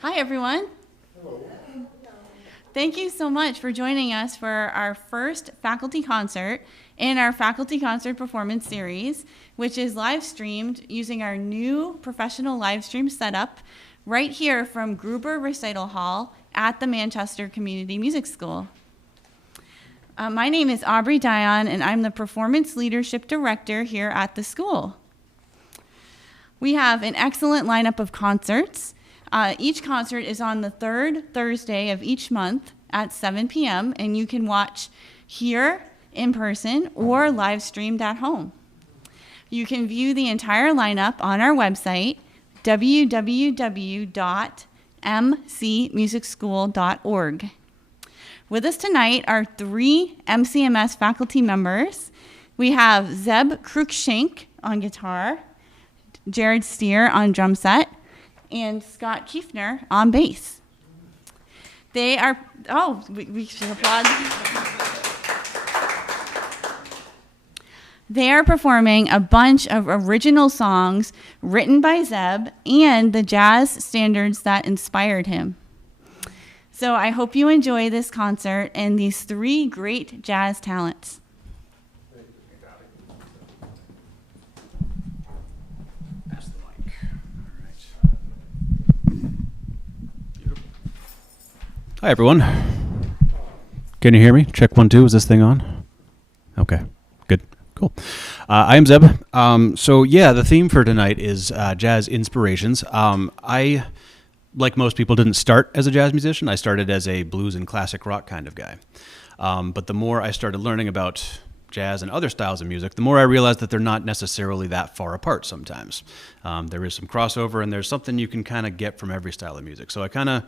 Hi, everyone. Hello. Thank you so much for joining us for our first faculty concert in our faculty concert performance series, which is live streamed using our new professional live stream setup right here from Gruber Recital Hall at the Manchester Community Music School. My name is Aubrey Dion, and I'm the Performance Leadership Director here at the school. We have an excellent lineup of concerts. Each concert is on the third Thursday of each month at 7 p.m., and you can watch here in person or live streamed at home. You can view the entire lineup on our website, www.mcmusicschool.org. With us tonight are 3 MCMS faculty members. We have Zeb Cruikshank on guitar, Jared Steer on drum set, and Scott Kiefner on bass. They are, we should applaud. They are performing a bunch of original songs written by Zeb and the jazz standards that inspired him. So I hope you enjoy this concert and these 3 great jazz talents. Hi, everyone. Can you hear me? Check 1, 2. Is this thing on? Okay, good, cool. I am Zeb. The theme for tonight is jazz inspirations. I, like most people, didn't start as a jazz musician. I started as a blues and classic rock kind of guy. But the more I started learning about jazz and other styles of music, the more I realized that they're not necessarily that far apart sometimes. There is some crossover, and there's something you can kind of get from every style of music. So I kind of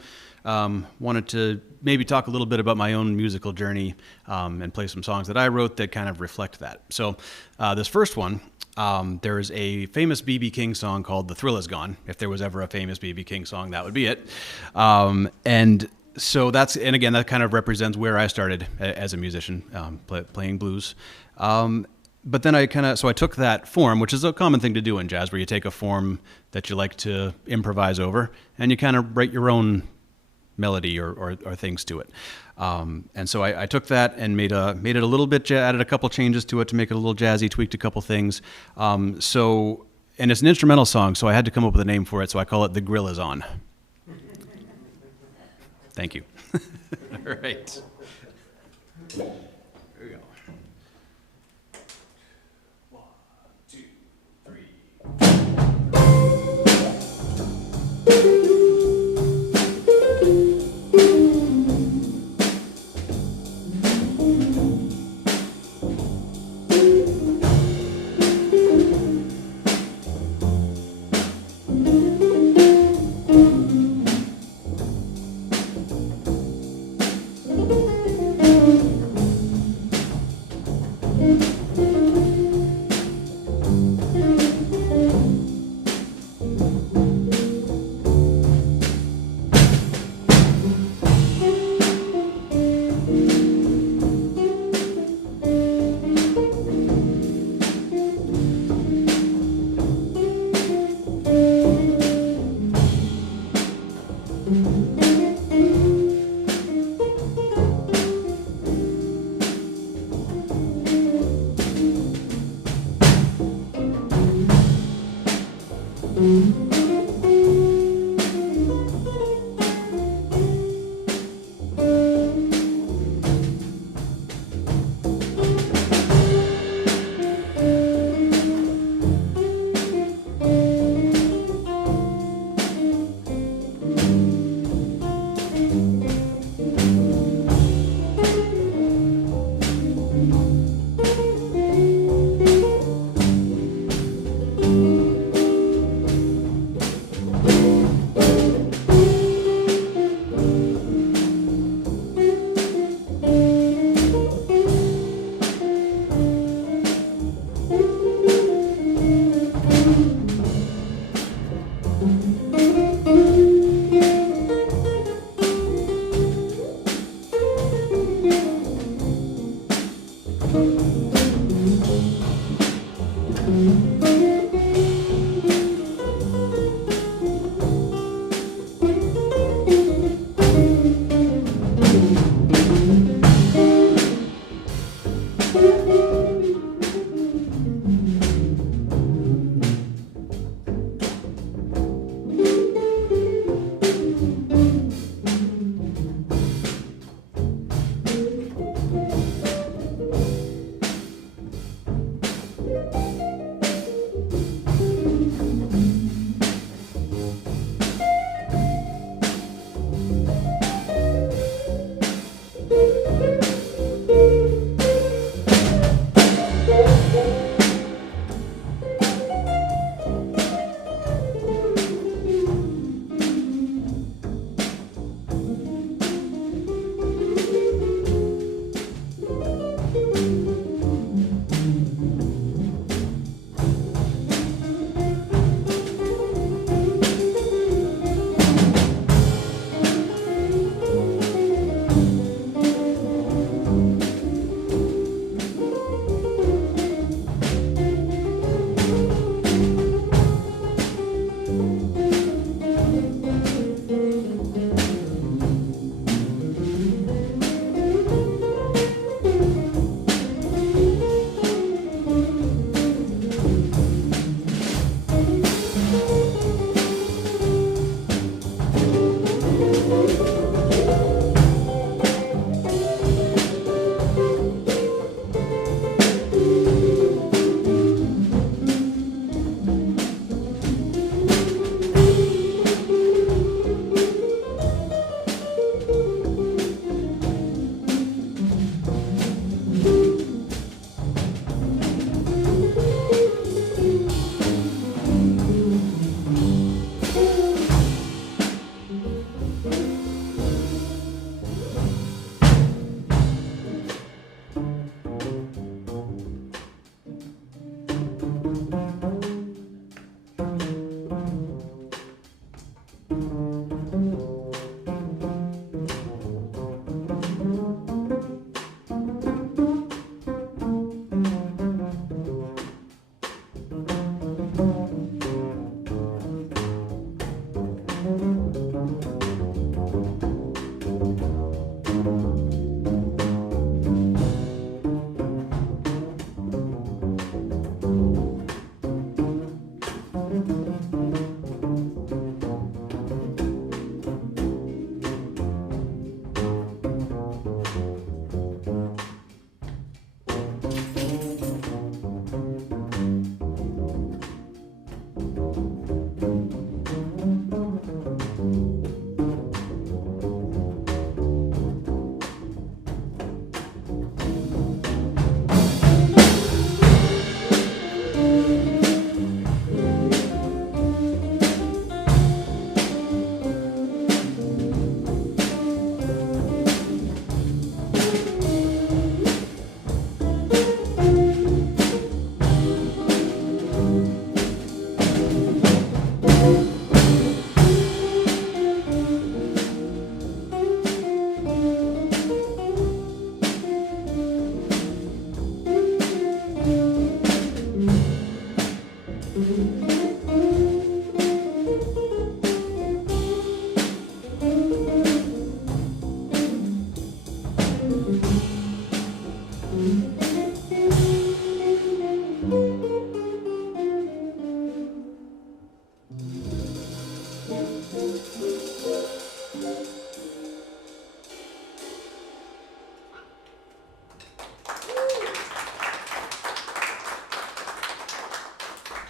wanted to maybe talk a little bit about my own musical journey and play some songs that I wrote that kind of reflect that. So this first one, there is a famous B.B. King song called "The Thrill Is Gone." If there was ever a famous B.B. King song, that would be it. So that kind of represents where I started as a musician, playing blues. But then I took that form, which is a common thing to do in jazz, where you take a form that you like to improvise over, and you kind of write your own melody or things to it. So I took that and made it a little bit, added a couple changes to it to make it a little jazzy, tweaked a couple things. And it's an instrumental song, so I had to come up with a name for it, so I call it "The Grill Is On." Thank you. All right. Here we go. 1, 2, 3.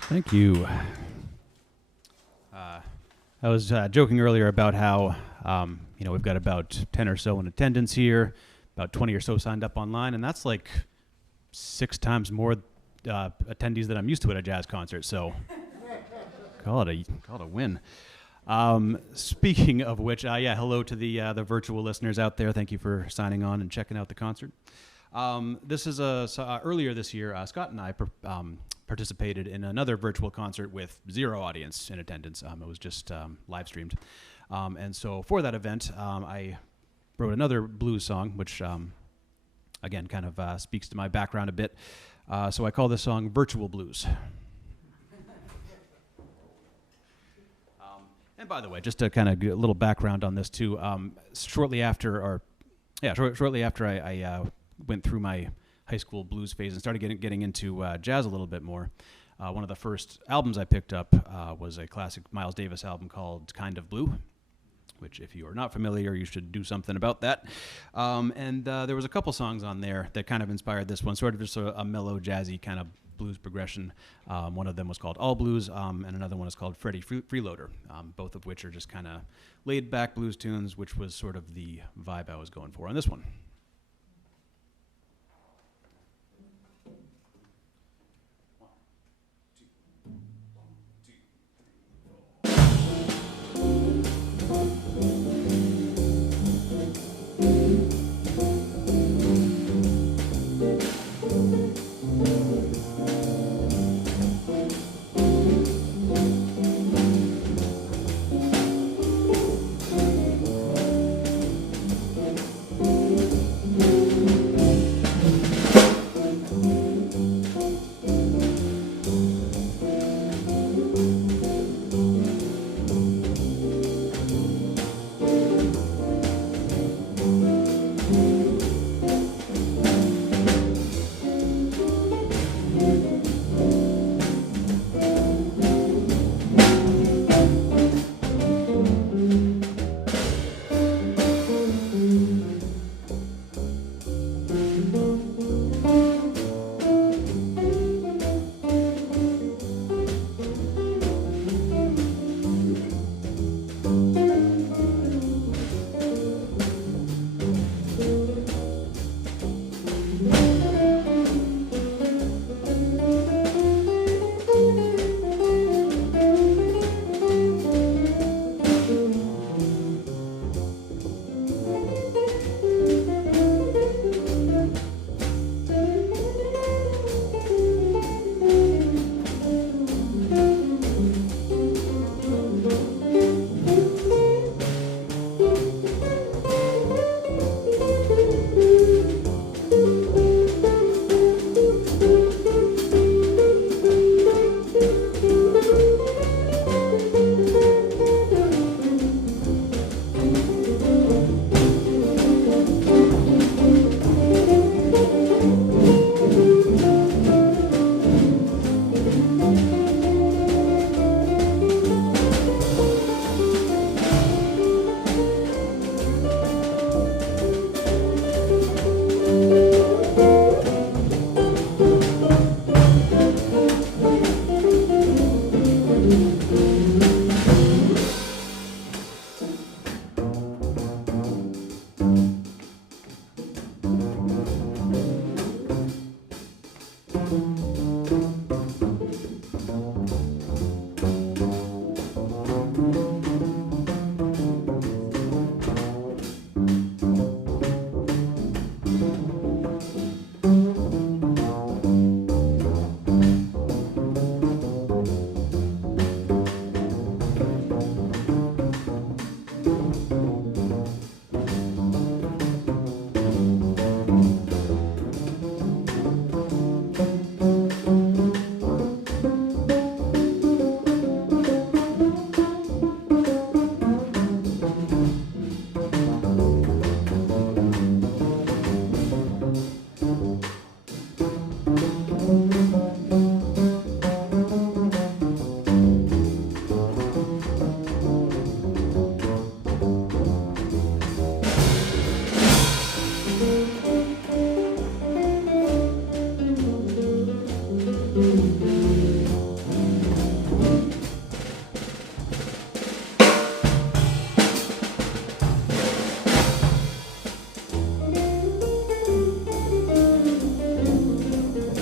Thank you. I was joking earlier about how, we've got about 10 or so in attendance here, about 20 or so signed up online, and that's like 6 times more attendees than I'm used to at a jazz concert, so call it a win. Speaking of which, hello to the virtual listeners out there. Thank you for signing on and checking out the concert. This is earlier this year, Scott and I participated in another virtual concert with 0 audience in attendance. It was just live streamed. And so for that event, I wrote another blues song, which, again, kind of speaks to my background a bit. So I call this song Virtual Blues. And by the way, just to kind of get a little background on this too, shortly after I went through my high school blues phase and started getting into jazz a little bit more, one of the first albums I picked up was a classic Miles Davis album called Kind of Blue, which if you are not familiar, you should do something about that. And there was a couple songs on there that kind of inspired this one, sort of just a mellow, jazzy kind of blues progression. One of them was called All Blues, and another one is called Freddie Freeloader, both of which are just kind of laid-back blues tunes, which was sort of the vibe I was going for on this one.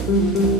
Thank you.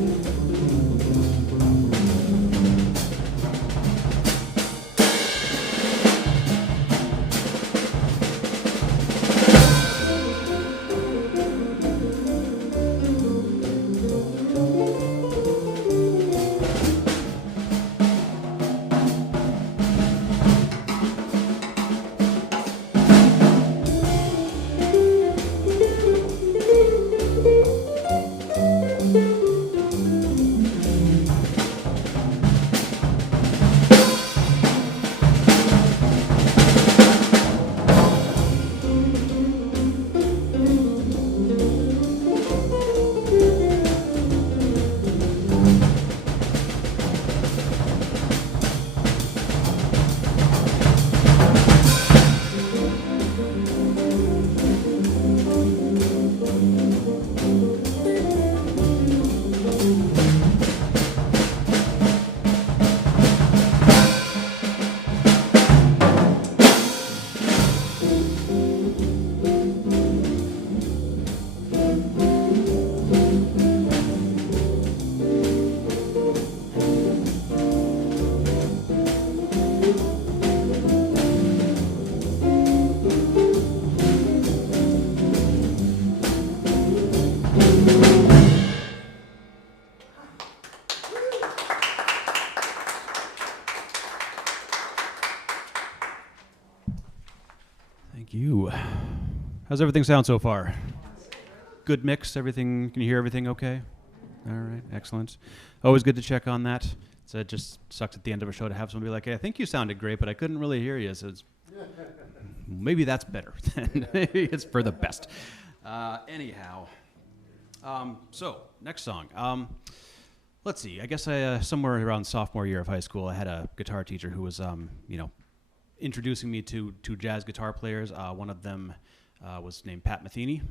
How's everything sound so far? Good mix? Everything? Can you hear everything okay? All right, excellent. Always good to check on that. So it just sucks at the end of a show to have somebody be like, hey, I think you sounded great, but I couldn't really hear you. So it's maybe that's better. Maybe it's for the best. Anyhow, so next song. Let's see. I guess I somewhere around sophomore year of high school, I had a guitar teacher who was, introducing me to jazz guitar players. One of them was named Pat Matheny,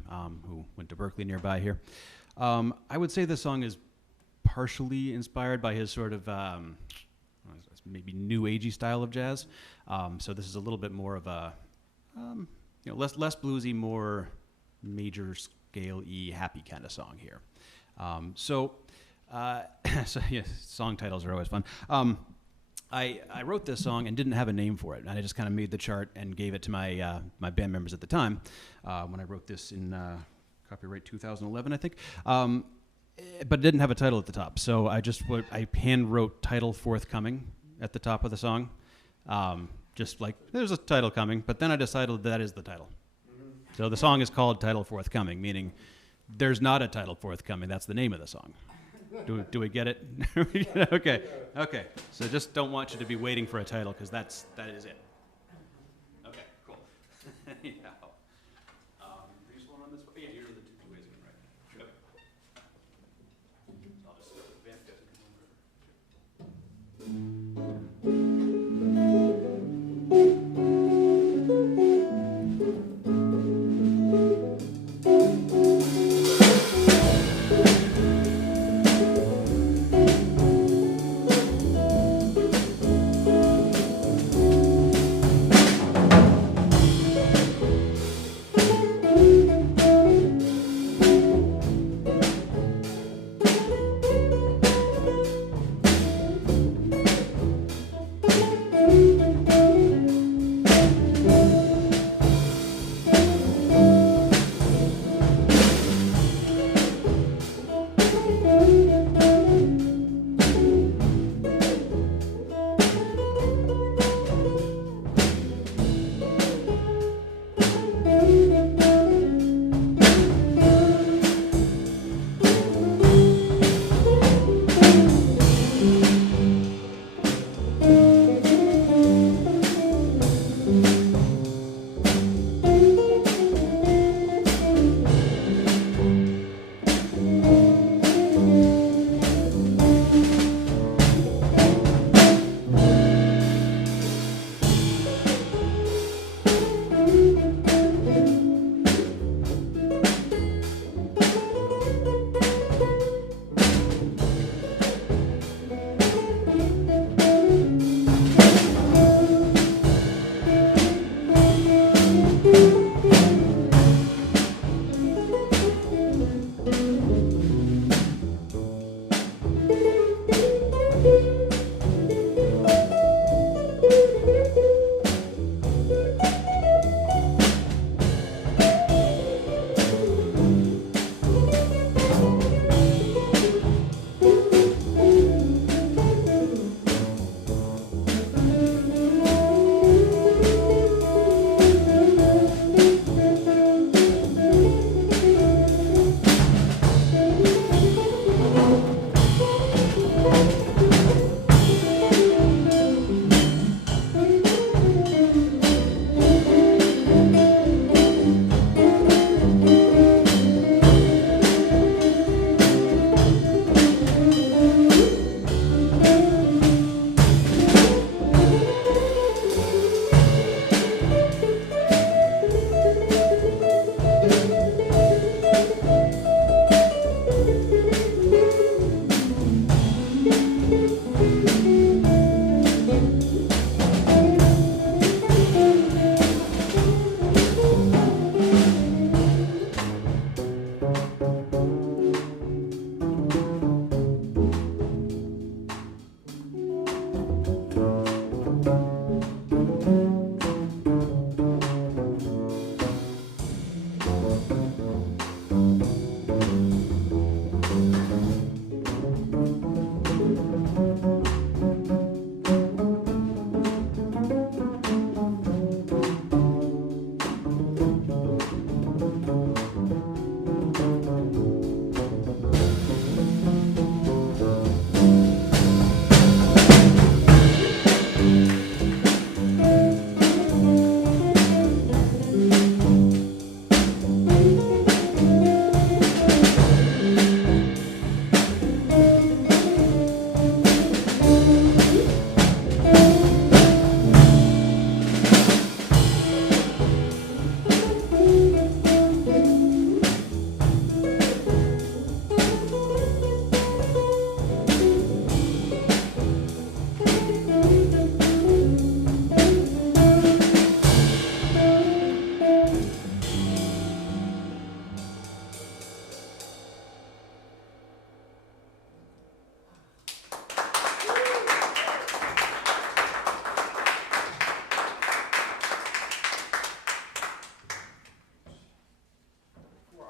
who went to Berkeley nearby here. I would say this song is partially inspired by his sort of maybe new agey style of jazz. So this is a little bit more of a less bluesy, more major scale-y, happy kind of song here. So yeah, song titles are always fun. I wrote this song and didn't have a name for it, and I just kind of made the chart and gave it to my my band members at the time when I wrote this in copyright 2011, I think. But it didn't have a title at the top, so I hand wrote "Title Forthcoming" at the top of the song, just like there's a title coming. But then I decided that is the title. So the song is called "Title Forthcoming," meaning there's not a title forthcoming. That's the name of the song. Do we get it? Okay. So just don't want you to be waiting for a title because that is it. Okay, cool. Anyhow, you just want on this way? Yeah, usually the two ways you can write. Okay. I'll just vamp it.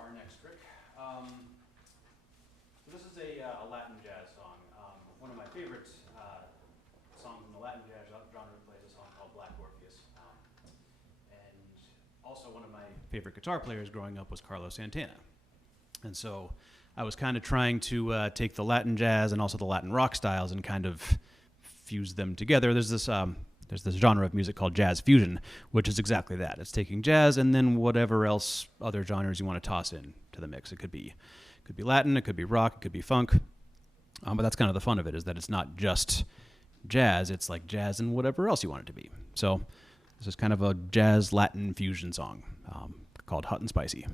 our next trick. So this is a Latin jazz song. One of my favorite songs in the Latin jazz genre plays a song called Black Orpheus. And also one of my favorite guitar players growing up was Carlos Santana. And so I was kind of trying to take the Latin jazz and also the Latin rock styles and kind of fuse them together. There's this genre of music called jazz fusion, which is exactly that. It's taking jazz and then whatever else other genres you want to toss in to the mix. It could be Latin, it could be rock, it could be funk. But that's kind of the fun of it, is that it's not just jazz. It's like jazz and whatever else you want it to be. So this is kind of a jazz Latin fusion song called Hot and Spicy.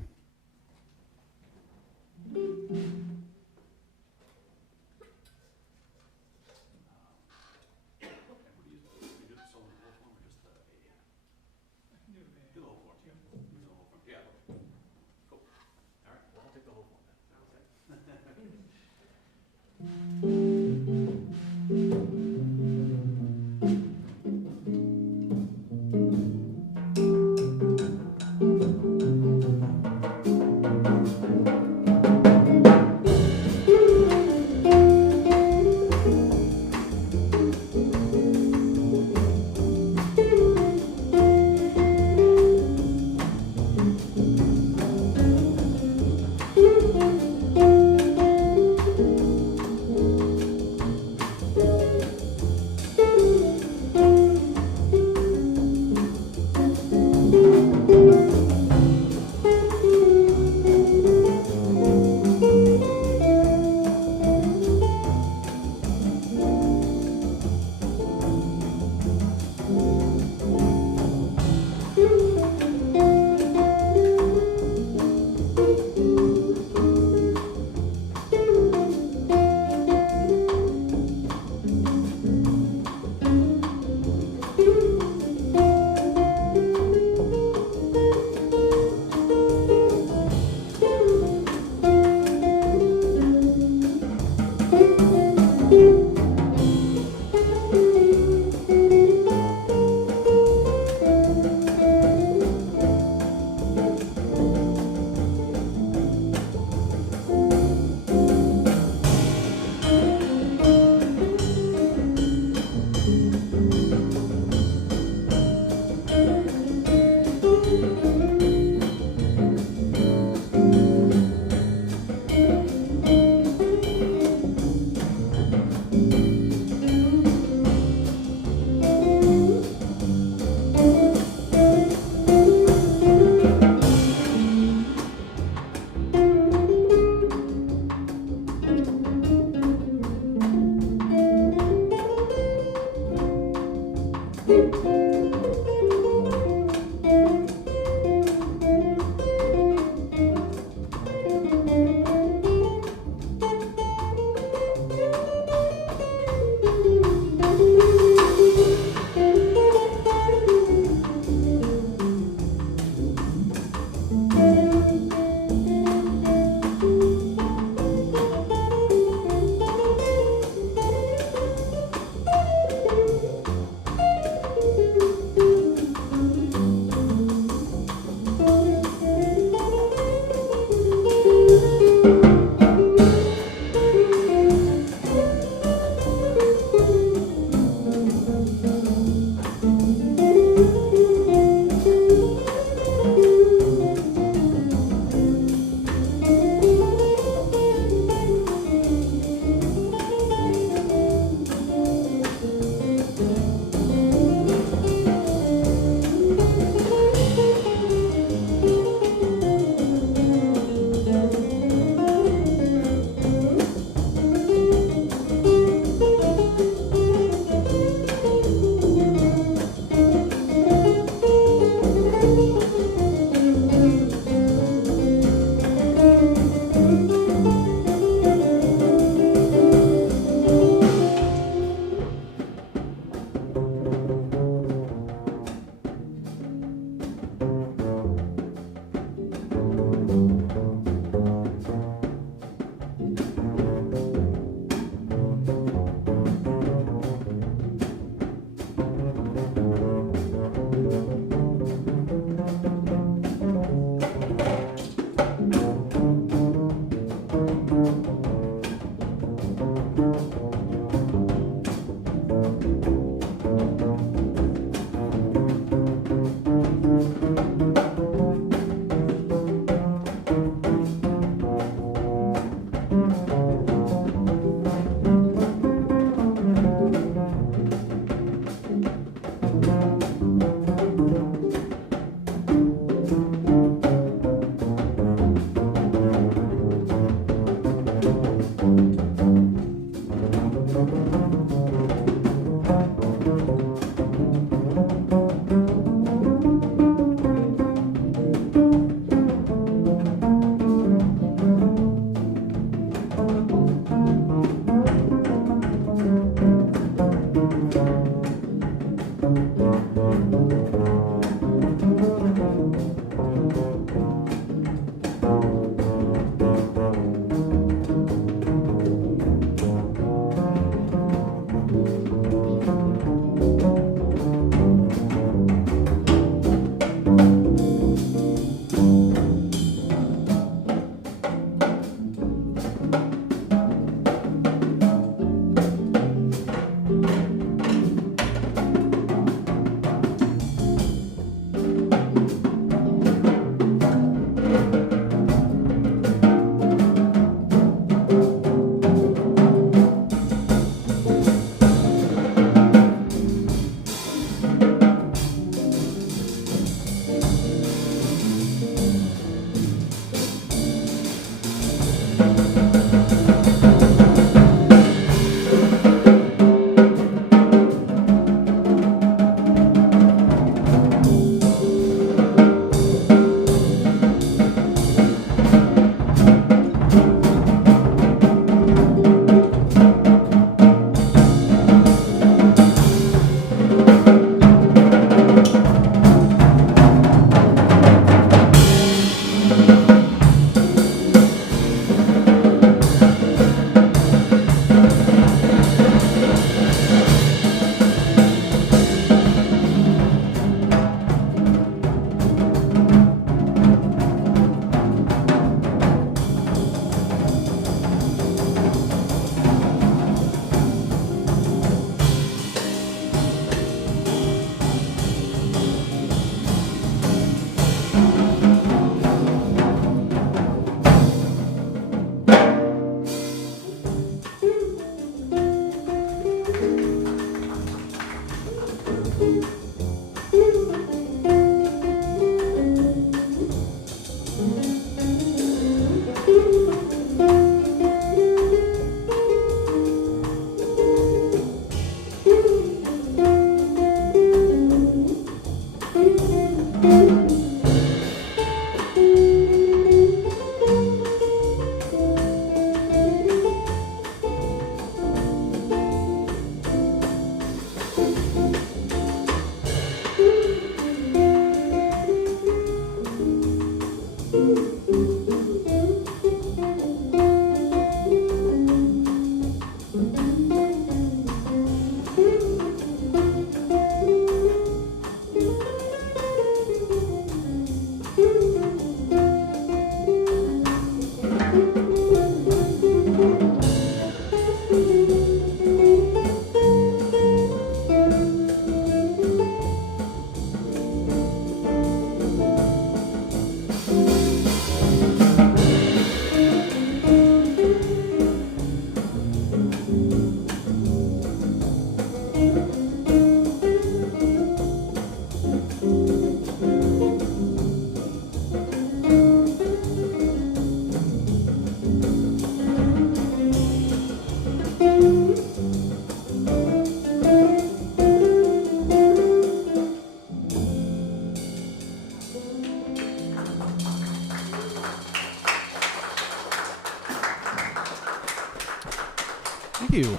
Thank you.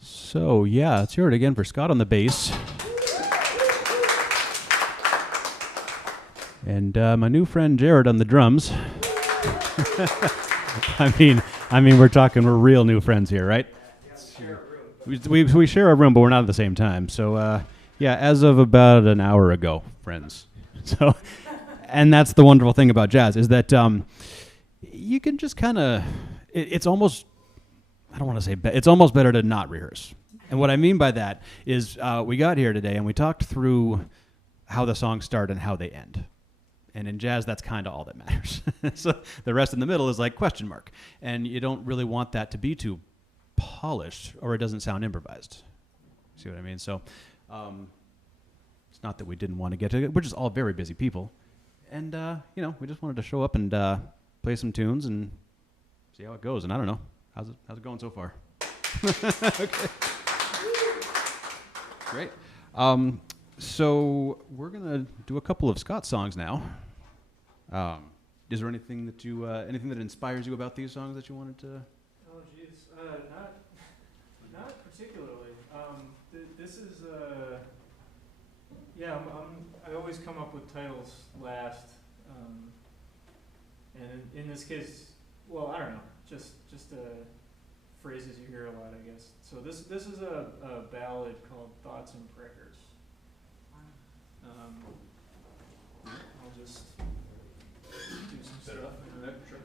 So, yeah, let's hear it again for Scott on the bass. And my new friend Jared on the drums. We're real new friends here, right? We share a room, but we're not at the same time. So, yeah, as of about an hour ago, friends. So, and that's the wonderful thing about jazz is that you can just kind of, it's almost, I don't want to say, it's almost better to not rehearse. And what I mean by that is we got here today and we talked through how the songs start and how they end. And in jazz, that's kind of all that matters. So the rest in the middle is like question mark. And you don't really want that to be too polished or it doesn't sound improvised. See what I mean? So it's not that we didn't want to get to it. We're just all very busy people. And, we just wanted to show up and play some tunes and see how it goes. And I don't know. How's it going so far? Okay. Great. So we're going to do a couple of Scott songs now. Is there anything that anything that inspires you about these songs that you wanted to? Oh, geez, not particularly. This is I always come up with titles last, and in this case, well, I don't know, just phrases you hear a lot, I guess. So this is a ballad called Thoughts and Prayers. I'll just do some stuff. Sure.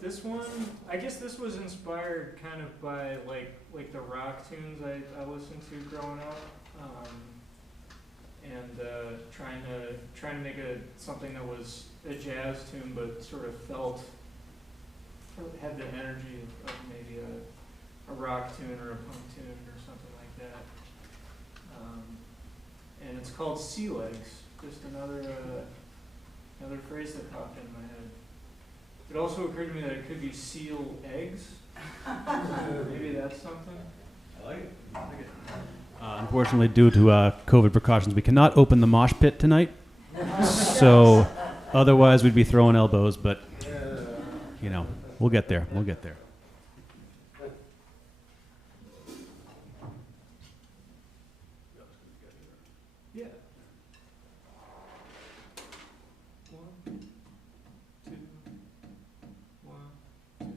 This one, I guess this was inspired kind of by like the rock tunes I listened to growing up, and trying to make something that was a jazz tune but sort of had the energy of maybe a rock tune or a punk tune or something like that. And it's called Sea Legs. Just another phrase that popped in my head. It also occurred to me that it could be seal eggs. Maybe that's something. I like it. Unfortunately, due to COVID precautions, we cannot open the mosh pit tonight. So otherwise, we'd be throwing elbows, but, you know, we'll get there. We'll get there. Yeah. 1, 2, 1, 2.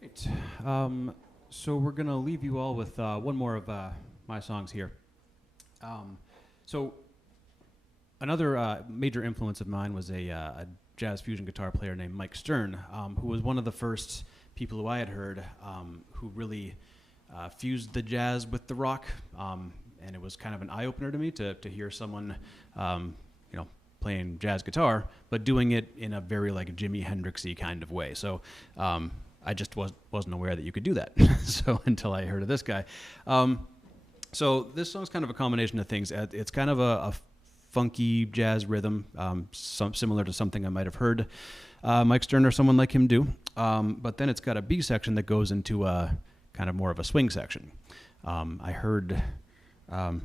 Great. So we're gonna leave you all with one more of my songs here. So another major influence of mine was a jazz fusion guitar player named Mike Stern, who was one of the first people who I had heard who really fused the jazz with the rock, and it was kind of an eye-opener to me to hear someone, playing jazz guitar, but doing it in a very like Jimi Hendrix-y kind of way. So I just wasn't aware that you could do that. So until I heard of this guy. So this song's kind of a combination of things. It's kind of a funky jazz rhythm, similar to something I might have heard Mike Stern or someone like him do. But then it's got a B section that goes into a kind of more of a swing section. I heard, I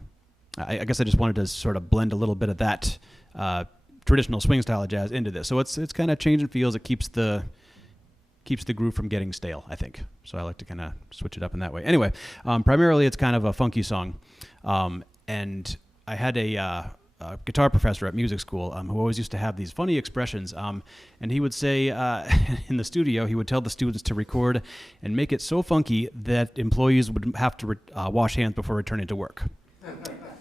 guess I just wanted to sort of blend a little bit of that traditional swing style of jazz into this. So it's kind of changing feels. It keeps the groove from getting stale, I think. So I like to kind of switch it up in that way. Anyway, primarily it's kind of a funky song. And I had a guitar professor at music school who always used to have these funny expressions. And he would say in the studio, he would tell the students to record and make it so funky that employees would have to wash hands before returning to work.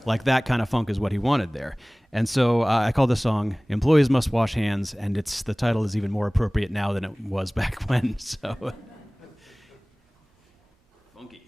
Like that kind of funk is what he wanted there. And so I call the song Employees Must Wash Hands, and the title is even more appropriate now than it was back when. So funky.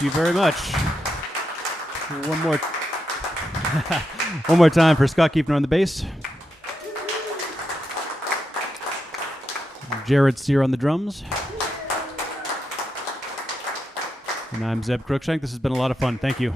Thank you very much. One more time for Scott Kiefner on the bass. Jared Sear on the drums. And I'm Zeb Cruikshank. This has been a lot of fun. Thank you.